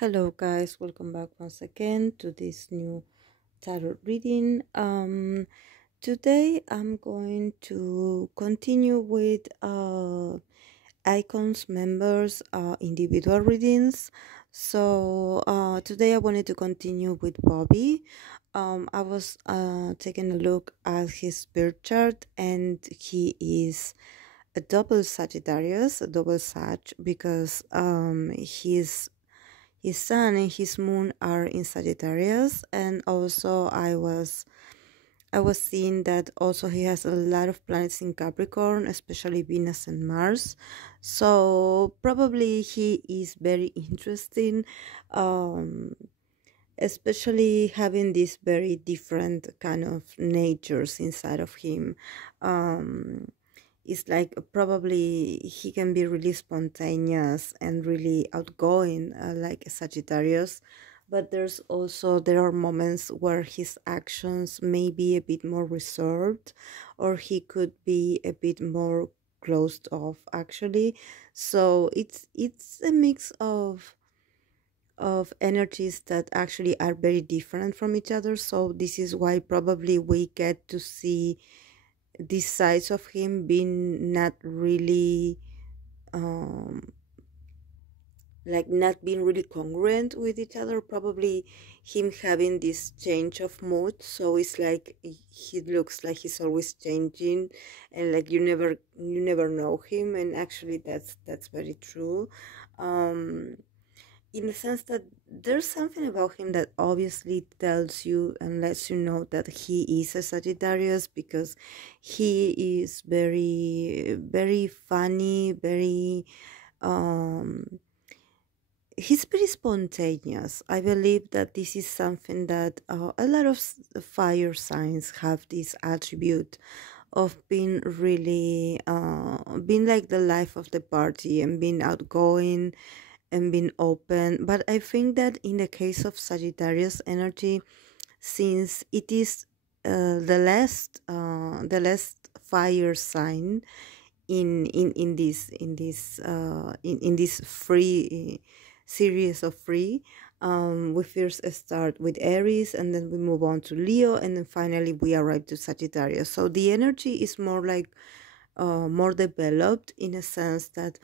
Hello guys, welcome back once again to this new tarot reading. Today I'm going to continue with Icon's members individual readings. So today I wanted to continue with Bobby. I was taking a look at his birth chart, and he is a double Sagittarius, a double Sag, because his sun and his moon are in Sagittarius, and also I was seeing that also he has a lot of planets in Capricorn, especially Venus and Mars. So probably he is very interesting, um, especially having these very different kind of natures inside of him. Um, it's like probably he can be really spontaneous and really outgoing, like a Sagittarius, but there are moments where his actions may be a bit more reserved, or he could be a bit more closed off actually. So it's a mix of energies that actually are very different from each other. So this is why probably we get to see these sides of him being not really um like not being really congruent with each other, probably him having this change of mood. So it's like he looks like he's always changing, and like you never know him, and actually that's very true. um in the sense that there's something about him that obviously tells you and lets you know that he is a Sagittarius, because he is very funny, very um he's very spontaneous. I believe that this is something that a lot of fire signs have this attribute of being really being like the life of the party and being outgoing and being open. But I think that in the case of Sagittarius energy, since it is the last fire sign in this free series of free, we first start with Aries, and then we move on to Leo, and then finally we arrive to Sagittarius. So the energy is more like more developed, in a sense that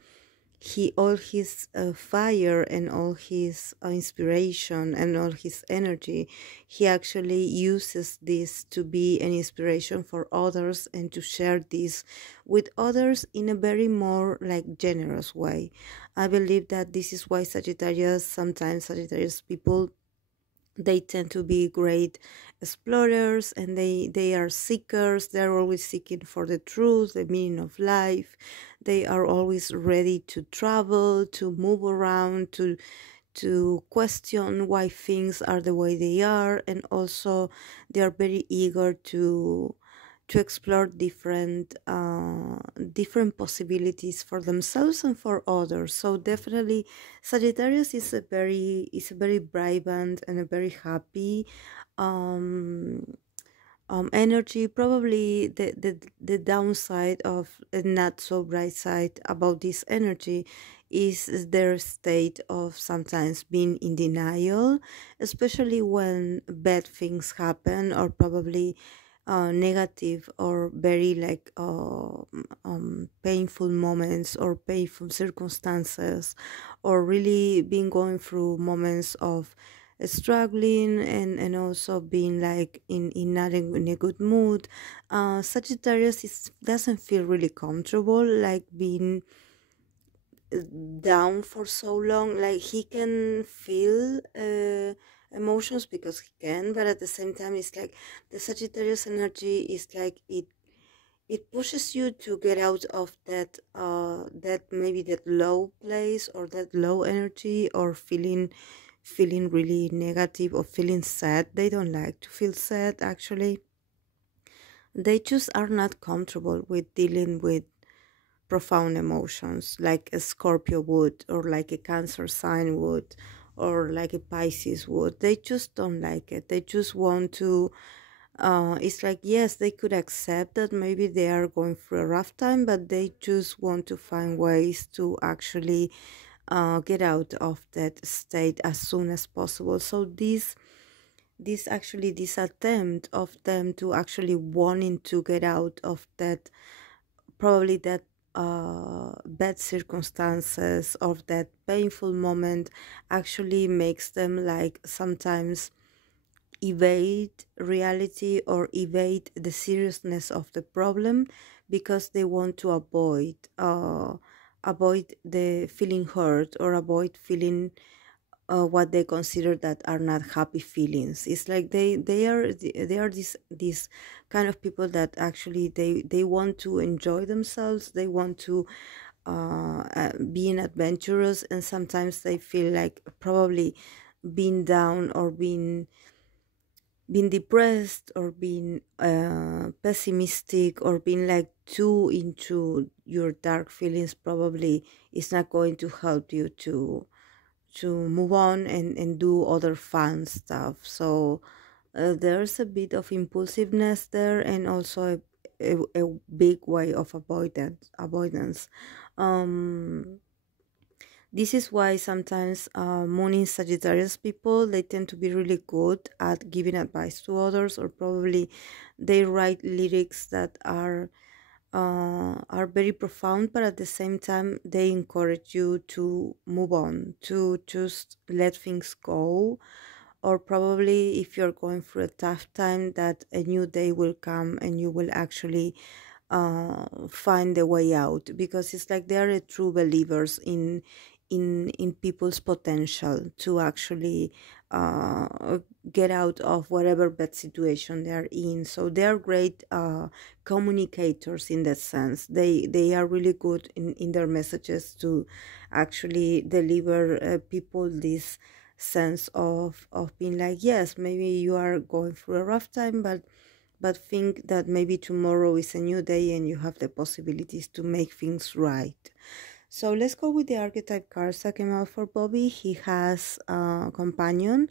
all his fire and all his inspiration and all his energy, he actually uses this to be an inspiration for others and to share this with others in a very more like generous way. I believe that this is why sometimes Sagittarius people, they tend to be great explorers, and they are seekers. They're always seeking for the truth, the meaning of life. They are always ready to travel, to move around, to question why things are the way they are, and also they are very eager to explore different possibilities for themselves and for others. So definitely Sagittarius is a very vibrant and a very happy um energy. Probably the downside of a not so bright side about this energy is their state of sometimes being in denial, especially when bad things happen, or probably negative or very like painful moments or painful circumstances, or really being going through moments of struggling, and also being like in not in a good mood. Sagittarius doesn't feel really comfortable like being down for so long. Like he can feel emotions because he can, but at the same time it's like the Sagittarius energy is like it pushes you to get out of that maybe that low place, or that low energy, or feeling really negative, or feeling sad. They don't like to feel sad actually. They just are not comfortable with dealing with profound emotions like a Scorpio would, or like a Cancer sign would, or like a Pisces would. They just don't like it. They just want to it's like, yes, they could accept that maybe they are going through a rough time, but they just want to find ways to actually get out of that state as soon as possible. So this attempt of them to actually wanting to get out of that, probably that bad circumstances, of that painful moment, actually makes them like sometimes evade reality or evade the seriousness of the problem, because they want to avoid the feeling hurt, or avoid feeling what they consider that are not happy feelings. It's like they are these kind of people that actually they want to enjoy themselves. They want to being adventurous, and sometimes they feel like probably being down, or being depressed, or being pessimistic, or being like too into your dark feelings, probably is not going to help you to move on and do other fun stuff. So there's a bit of impulsiveness there, and also a big way of avoidance. um this is why sometimes moon in Sagittarius people, they tend to be really good at giving advice to others, or probably they write lyrics that are very profound, but at the same time they encourage you to move on, to just let things go. Or probably if you're going through a tough time, that a new day will come and you will actually find a way out, because it's like they are true believers in people's potential to actually uh, get out of whatever bad situation they are in. So they are great communicators in that sense. They are really good in their messages to actually deliver people this sense of being like, yes, maybe you are going through a rough time, but think that maybe tomorrow is a new day and you have the possibilities to make things right. So let's go with the archetype cards that came out for Bobby. He has companion,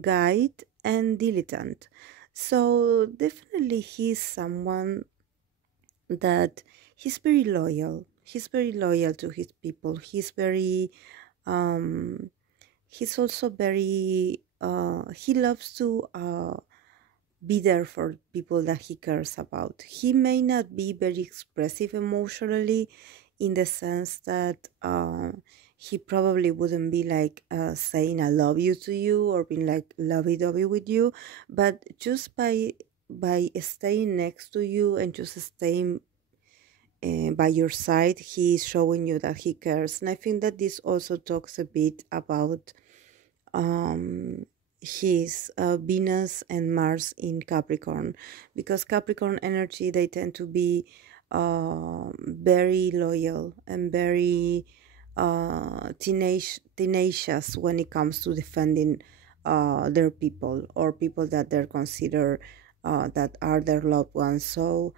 guide, and dilettante. So definitely he's someone that he's very loyal. He's very loyal to his people. Um he's also very he loves to be there for people that he cares about. He may not be very expressive emotionally, in the sense that he probably wouldn't be like saying "I love you" to you, or being like lovey-dovey with you, but just by staying next to you and just staying by your side, he is showing you that he cares. And I think that this also talks a bit about um, his Venus and Mars in Capricorn, because Capricorn energy, they tend to be very loyal and very tenacious when it comes to defending their people, or people that they're consider that are their loved ones. So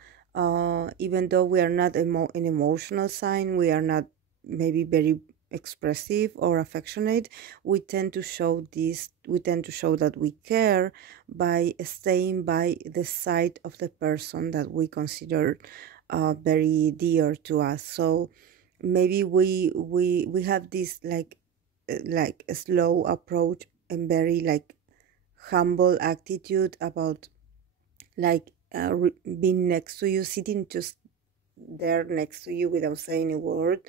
even though we are not an emotional sign, we are not maybe very expressive or affectionate, we tend to show that we care by staying by the side of the person that we consider very dear to us. So maybe we have this like a slow approach and very like humble attitude about like being next to you, sitting just there next to you without saying a word.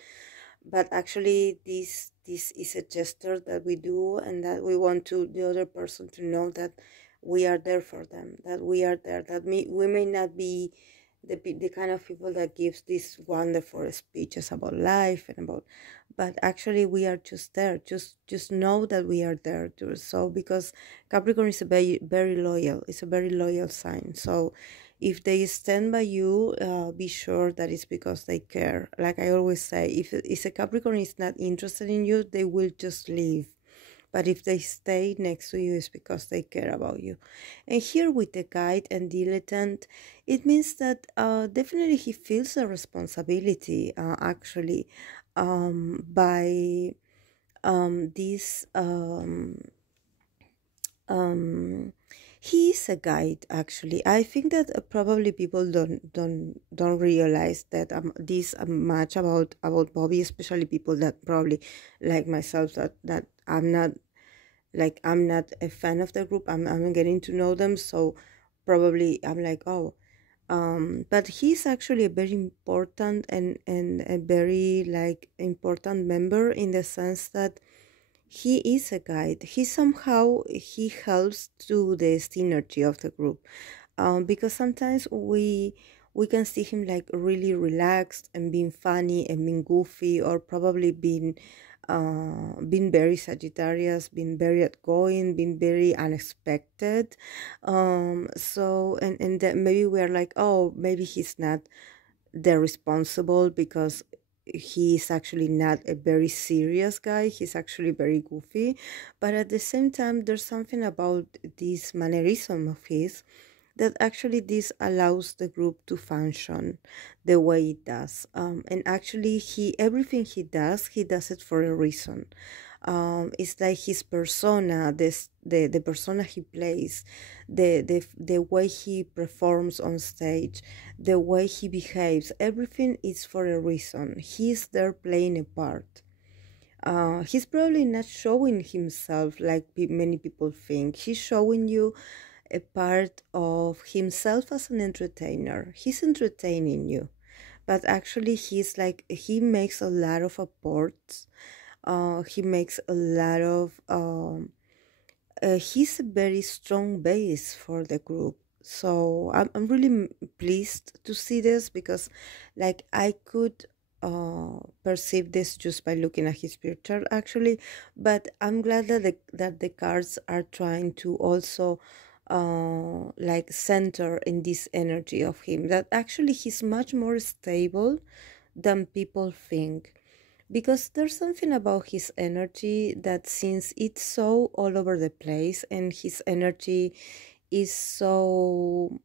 But actually this is a gesture that we do, and that we want to the other person to know that we are there for them, that we are there, that we may not be the kind of people that gives these wonderful speeches about life and about, but actually we are just there. Just know that we are there too. So because Capricorn is a very loyal, it's a very loyal sign. So if they stand by you, be sure that it's because they care. Like I always say, if a Capricorn is not interested in you, they will just leave. But if they stay next to you, it's because they care about you. And here with the guide and dilettante, it means that definitely he feels a responsibility, actually, by this. Um, He is a guide, actually. I think that probably people don't realize that this much about Bobby, especially people that probably like myself, that I'm not a fan of the group. I'm getting to know them, so probably I'm like, oh, but he's actually a very important and a very like important member in the sense that he is a guide. He helps to the synergy of the group, because sometimes we can see him like really relaxed and being funny and being goofy, or probably being very Sagittarius, being very outgoing, being very unexpected. And then maybe we're like, oh, maybe he's not the responsible because he's actually not a very serious guy. He's actually very goofy. But at the same time, there's something about this mannerism of his that actually this allows the group to function the way it does. And actually, he does it for a reason. It's like his persona, the persona he plays, the way he performs on stage, the way he behaves. Everything is for a reason. He's there playing a part. He's probably not showing himself like many people think. He's showing you a part of himself as an entertainer. He's entertaining you, but actually, he makes a lot of apports. He makes a lot of he's a very strong base for the group. So I'm really pleased to see this because, like, I could perceive this just by looking at his picture, actually. But I'm glad that the cards are trying to also like center in this energy of him. That actually he's much more stable than people think, because there's something about his energy that since it's so all over the place and his energy is so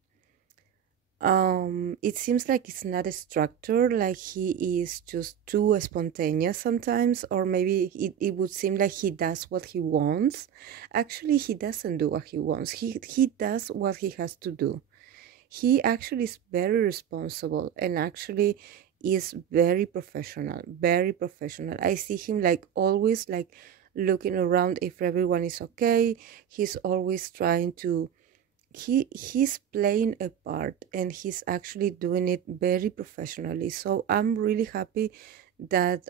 it seems like it's not a structure, like he is just too spontaneous sometimes, or maybe it would seem like he does what he wants. Actually, he doesn't do what he wants. He does what he has to do. He actually is very responsible and actually is very professional, very professional. I see him like always like looking around if everyone is okay. He's always trying to he's playing a part and he's actually doing it very professionally. So I'm really happy that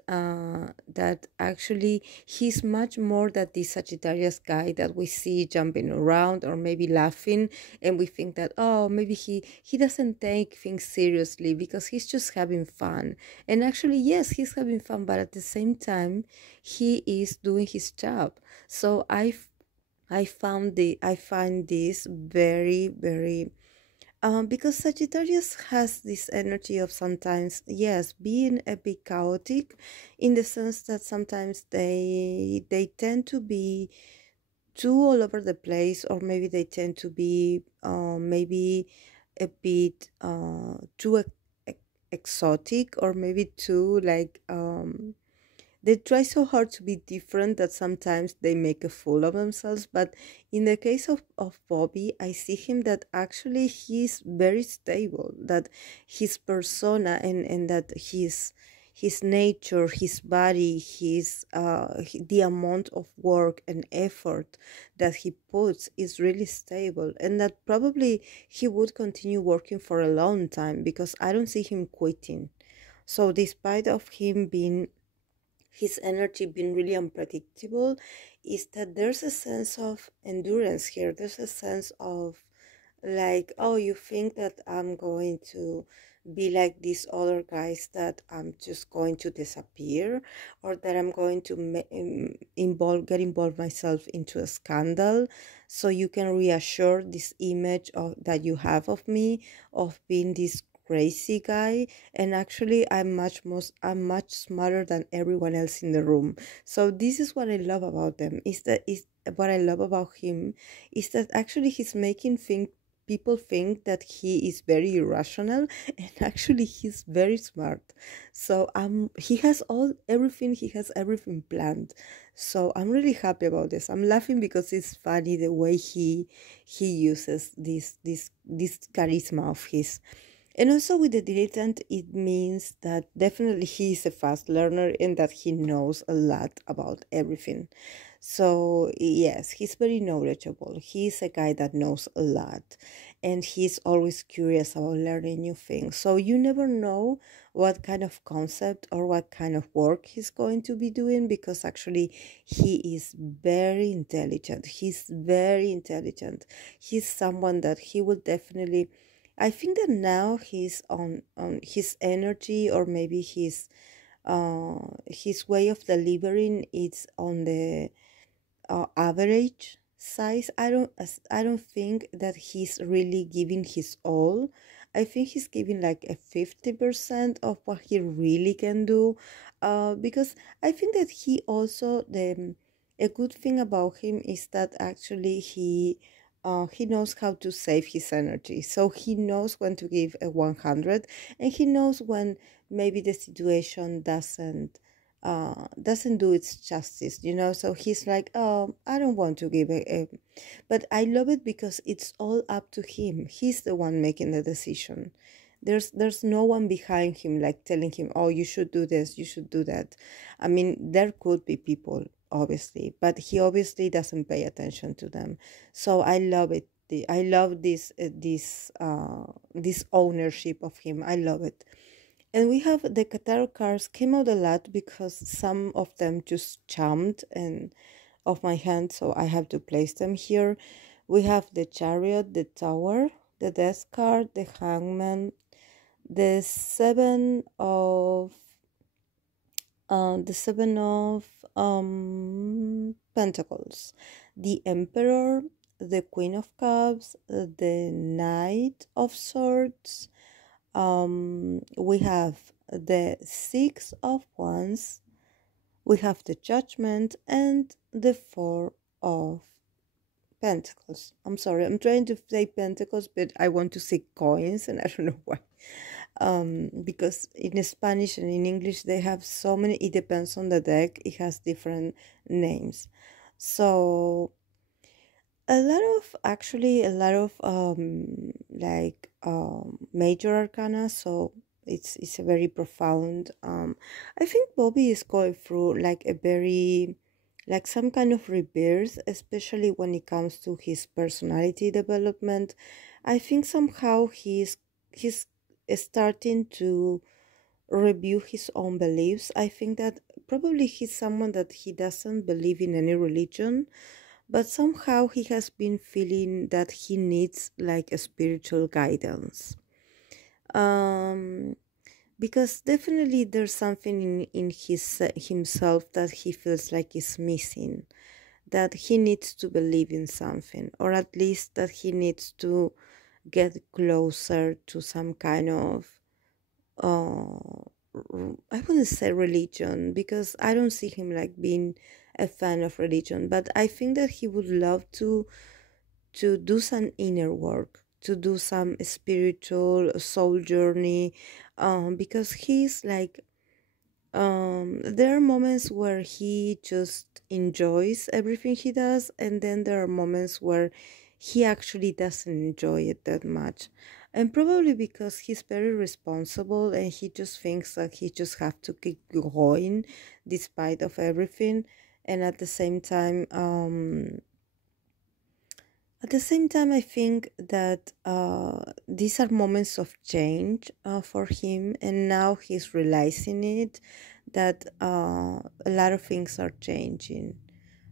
actually he's much more than the Sagittarius guy that we see jumping around or maybe laughing, and we think that, oh, maybe he doesn't take things seriously because he's just having fun. And actually, yes, he's having fun, but at the same time he is doing his job. So I find this very, very because Sagittarius has this energy of sometimes, yes, being a bit chaotic, in the sense that sometimes they tend to be too all over the place, or maybe they tend to be maybe a bit too exotic, or maybe too like they try so hard to be different that sometimes they make a fool of themselves. But in the case of Bobby, I see him that actually he's very stable, that his persona and that his nature, his body, the amount of work and effort that he puts is really stable, and that probably he would continue working for a long time because I don't see him quitting. So despite of him being his energy being really unpredictable, is that there's a sense of endurance here. There's a sense of like, oh, you think that I'm going to be like these other guys, that I'm just going to disappear, or that I'm going to get involved myself into a scandal, so you can reassure this image of that you have of me, of being this crazy guy. And actually, I'm much smarter than everyone else in the room. So this is what I love about them, is what I love about him is that actually he's making things people think that he is very irrational, and actually he's very smart. So he has everything planned. So I'm really happy about this. I'm laughing because it's funny the way he uses this charisma of his. And also with the dilettante, it means that definitely he is a fast learner and that he knows a lot about everything. So, yes, he's very knowledgeable. He's a guy that knows a lot and he's always curious about learning new things. So, you never know what kind of concept or what kind of work he's going to be doing, because actually he is very intelligent. He's very intelligent. He's someone that he will definitely, I think that now he's on his energy, or maybe his way of delivering is on the average size. I don't think that he's really giving his all. I think he's giving like a 50% of what he really can do. Because I think that he also the a good thing about him is that actually he knows how to save his energy. So he knows when to give a 100, and he knows when maybe the situation doesn't do its justice, you know. So he's like, oh, I don't want to give a, but I love it because it's all up to him. He's the one making the decision. There's no one behind him like telling him, oh, you should do this, you should do that. I mean, there could be people, obviously, but he obviously doesn't pay attention to them. So I love it. I love this ownership of him. I love it. And we have the Qatar cards came out a lot because some of them just jumped and off my hand, so I have to place them here. We have the Chariot, the Tower, the Death card, the Hangman, the Seven of Pentacles, the Emperor, the Queen of Cups, the Knight of Swords. We have the Six of Wands, we have the Judgment, and the Four of Pentacles. I'm sorry, I'm trying to say Pentacles, but I want to say coins, and I don't know why. Because in Spanish and in English they have so many. It depends on the deck. It has different names. So a lot of major arcana, so it's a very profound. I think Bobby is going through like a very, like some kind of rebirth, especially when it comes to his personality development. I think somehow he's starting to review his own beliefs. I think that probably he's someone that he doesn't believe in any religion, but somehow he has been feeling that he needs like a spiritual guidance. Um, because definitely there's something in his himself that he feels like is missing, that he needs to believe in something, or at least that he needs to get closer to some kind of I wouldn't say religion, because I don't see him like being a fan of religion, but I think that he would love to do some inner work, to do some spiritual soul journey, because he's like there are moments where he just enjoys everything he does, and then there are moments where he actually doesn't enjoy it that much. And probably because he's very responsible and he just thinks that he just have to keep going despite of everything. And at the same time, I think that these are moments of change for him, and now he's realizing it, that a lot of things are changing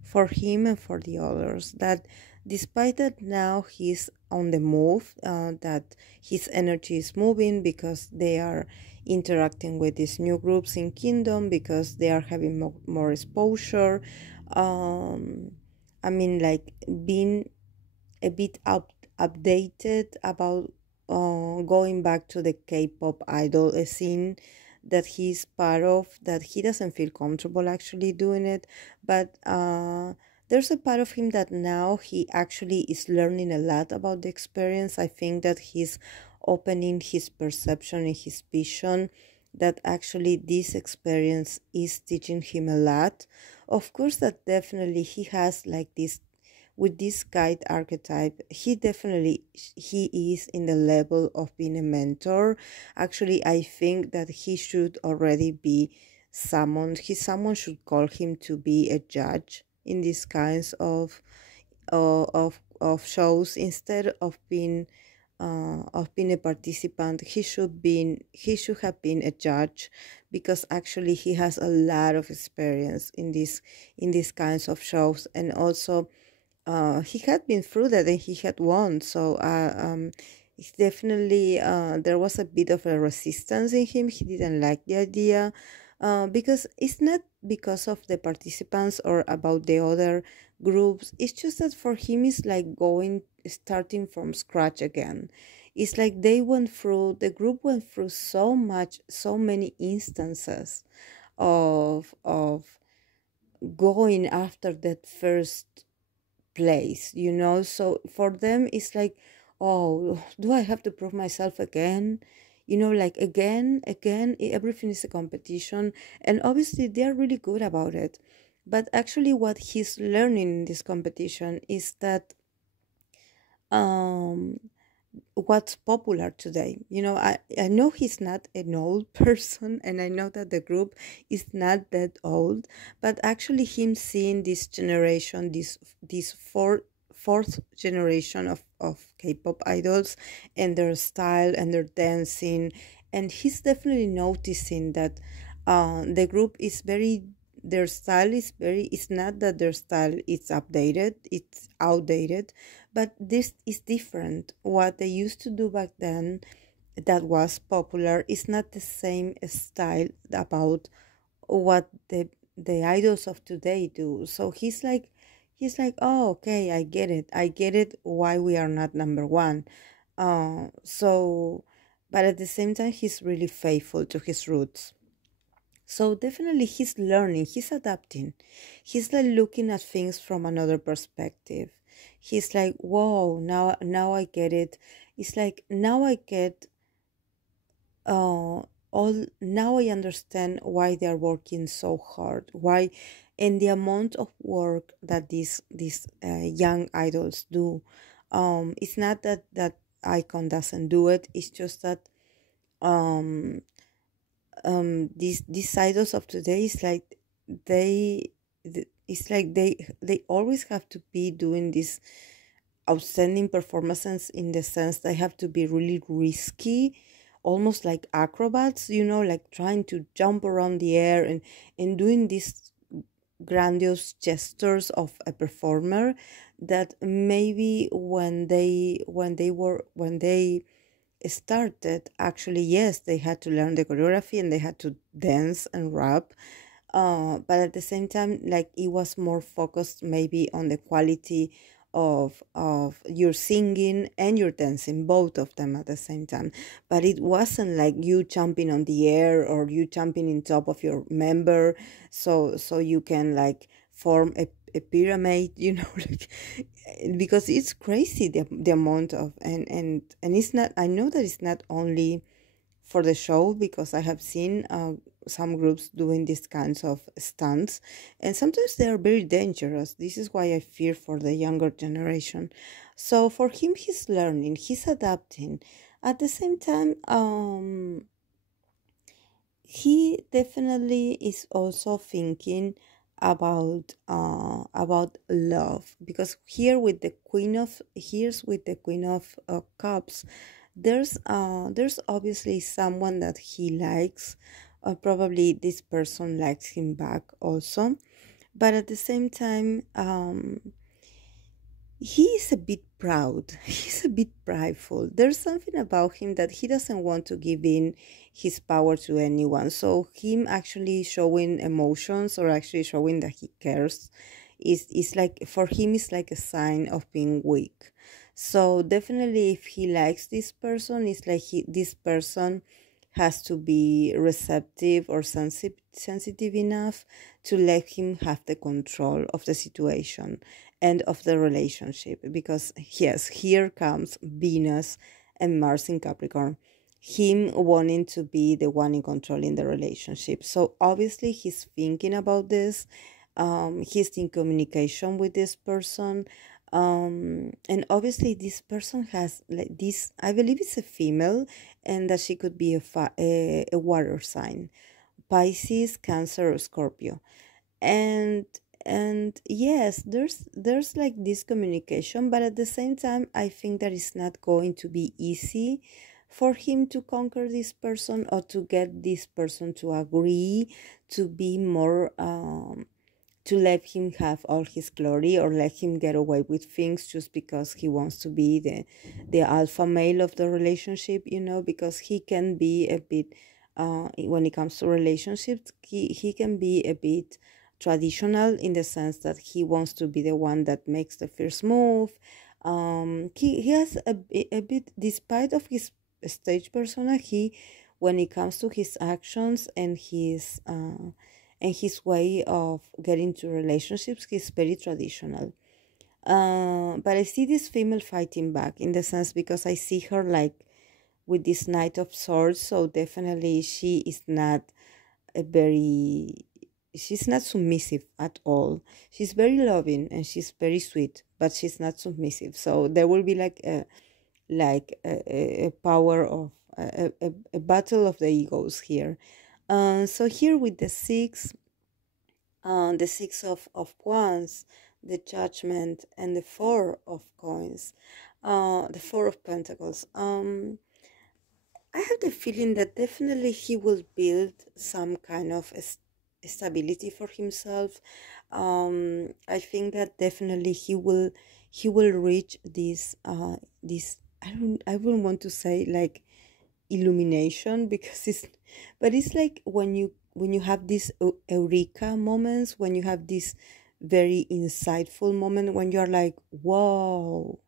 for him and for the others. That despite that now he's on the move, that his energy is moving because they are interacting with these new groups in Kingdom, because they are having more exposure. I mean, like being a bit updated about going back to the K-pop idol scene that he's part of, that he doesn't feel comfortable actually doing it, but there's a part of him that now he actually is learning a lot about the experience. I think that he's opening his perception and his vision, that actually this experience is teaching him a lot. Of course, that definitely he has like this, with this guide archetype, he definitely, he is in the level of being a mentor. Actually, I think that he should already be summoned. Someone should call him to be a judge in these kinds of shows, instead of being a participant. He should have been a judge, because actually he has a lot of experience in these kinds of shows. And also, he had been through that and he had won. So it's definitely, there was a bit of a resistance in him. He didn't like the idea, because it's not because of the participants or about the other groups. It's just that for him it's like starting from scratch again. It's like the group went through so much, so many instances of going after that first place, so for them it's like, oh, do I have to prove myself again? Like again, everything is a competition. And obviously they are really good about it, but actually what he's learning in this competition is that, um what's popular today. I know he's not an old person, and I know that the group is not that old, but actually him seeing this generation, this fourth generation of K-pop idols, and their style and their dancing, and he's definitely noticing that the group is very, their style is very, it's not that their style is updated, it's outdated, but this is different. What they used to do back then that was popular is not the same style about what the idols of today do. So he's like, oh, okay, I get it why we are not number one. So but at the same time he's really faithful to his roots. So definitely he's learning, he's adapting. He's like looking at things from another perspective. He's like, whoa, now I get it. It's like now I get all now I understand why they are working so hard. Why, and the amount of work that these young idols do. It's not that Icon doesn't do it. It's just that um these idols of today is like it's like they always have to be doing these outstanding performances, in the sense they have to be really risky, almost like acrobats, like trying to jump around the air and doing these grandiose gestures of a performer, that maybe when they started, actually, yes, they had to learn the choreography and they had to dance and rap, but at the same time, like, it was more focused maybe on the quality of your singing and your dancing, both of them at the same time. But it wasn't like you jumping on the air or you jumping in top of your member, so you can like form a pyramid, like, because it's crazy, the amount of, and it's not, I know that it's not only for the show, because I have seen some groups doing these kinds of stunts, and sometimes they are very dangerous. This is why I fear for the younger generation. So for him, he's learning, he's adapting. At the same time, he definitely is also thinking about love, because here's with the Queen of Cups, there's obviously someone that he likes, probably this person likes him back also, but at the same time, he is a bit proud. He's a bit prideful. There's something about him that he doesn't want to give in his power to anyone. So him actually showing emotions, or actually showing that he cares, is like, for him, it's like a sign of being weak. So definitely, if he likes this person, it's like this person has to be receptive or sensitive enough to let him have the control of the situation and of the relationship. Because yes, here comes Venus and Mars in Capricorn, him wanting to be the one in control in the relationship. So obviously he's thinking about this. He's in communication with this person. And obviously this person has like this, I believe it's a female, and that she could be a water sign, Pisces, Cancer, or Scorpio. And yes, there's like this communication, but at the same time I think that it's not going to be easy for him to conquer this person, or to get this person to agree to be more to let him have all his glory, or let him get away with things just because he wants to be the alpha male of the relationship, because he can be a bit when it comes to relationships, he can be a bit traditional, in the sense that he wants to be the one that makes the first move. He has a bit, despite of his stage persona, he, when it comes to his actions and his way of getting to relationships, he's very traditional. But I see this female fighting back, in the sense, because I see her like with this Knight of Swords. So definitely she is not a very, she's not submissive at all. She's very loving and she's very sweet, but she's not submissive. So there will be like a power of a battle of the egos here. So here with the six of wands, the judgment, and the four of coins, the four of pentacles. I have the feeling that definitely he will build some kind of stability for himself. I think that definitely he will reach this, I wouldn't want to say like illumination, because it's, but it's like when you have these eureka moments, when you have this very insightful moment, when you're like, whoa,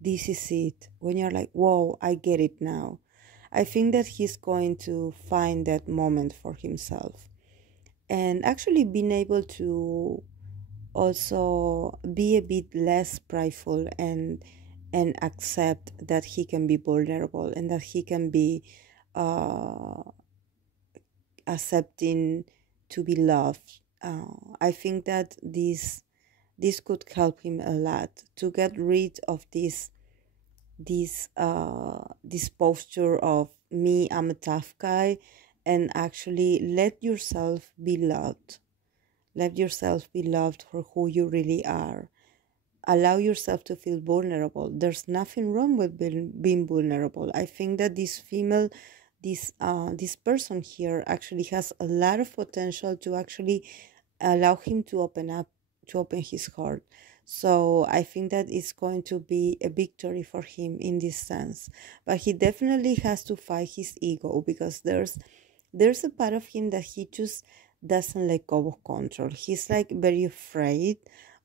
this is it, when you're like, whoa, I get it now. I think that he's going to find that moment for himself, and actually being able to also be a bit less prideful, and accept that he can be vulnerable, and that he can be uh, accepting to be loved. I think that this could help him a lot to get rid of this posture of me, I'm a tough guy, and actually let yourself be loved. Let yourself be loved for who you really are. Allow yourself to feel vulnerable. There's nothing wrong with being vulnerable. I think that this female, this person here actually has a lot of potential to actually allow him to open up, to open his heart. So I think that it's going to be a victory for him in this sense. But he definitely has to fight his ego, because there's a part of him that he just doesn't let go of control. He's like very afraid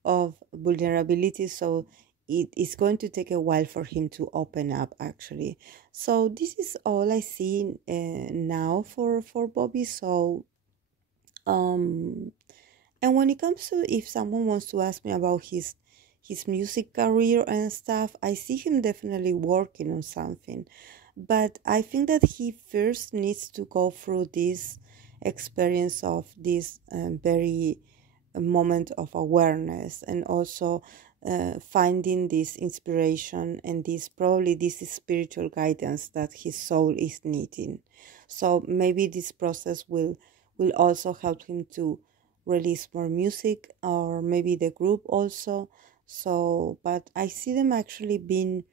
of vulnerability, so it is going to take a while for him to open up actually. So this is all I see now for Bobby. So um and when it comes to, if someone wants to ask me about his music career and stuff, I see him definitely working on something. But I think that he first needs to go through this experience of this very moment of awareness, and also finding this inspiration and this, probably this spiritual guidance that his soul is needing. So maybe this process will also help him to release more music, or maybe the group also. So but I see them actually being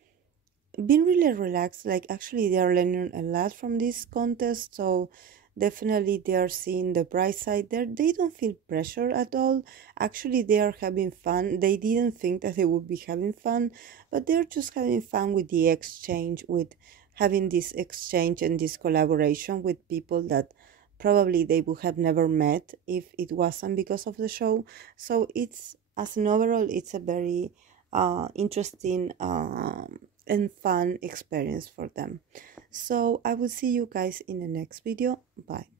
really relaxed. Like actually they are learning a lot from this contest. So definitely they are seeing the bright side there. They don't feel pressure at all. Actually they are having fun. They didn't think that they would be having fun, but they're just having fun with the exchange, with having this exchange and this collaboration with people that probably they would have never met if it wasn't because of the show. So it's, as an overall, it's a very interesting and fun experience for them. So I will see you guys in the next video. Bye.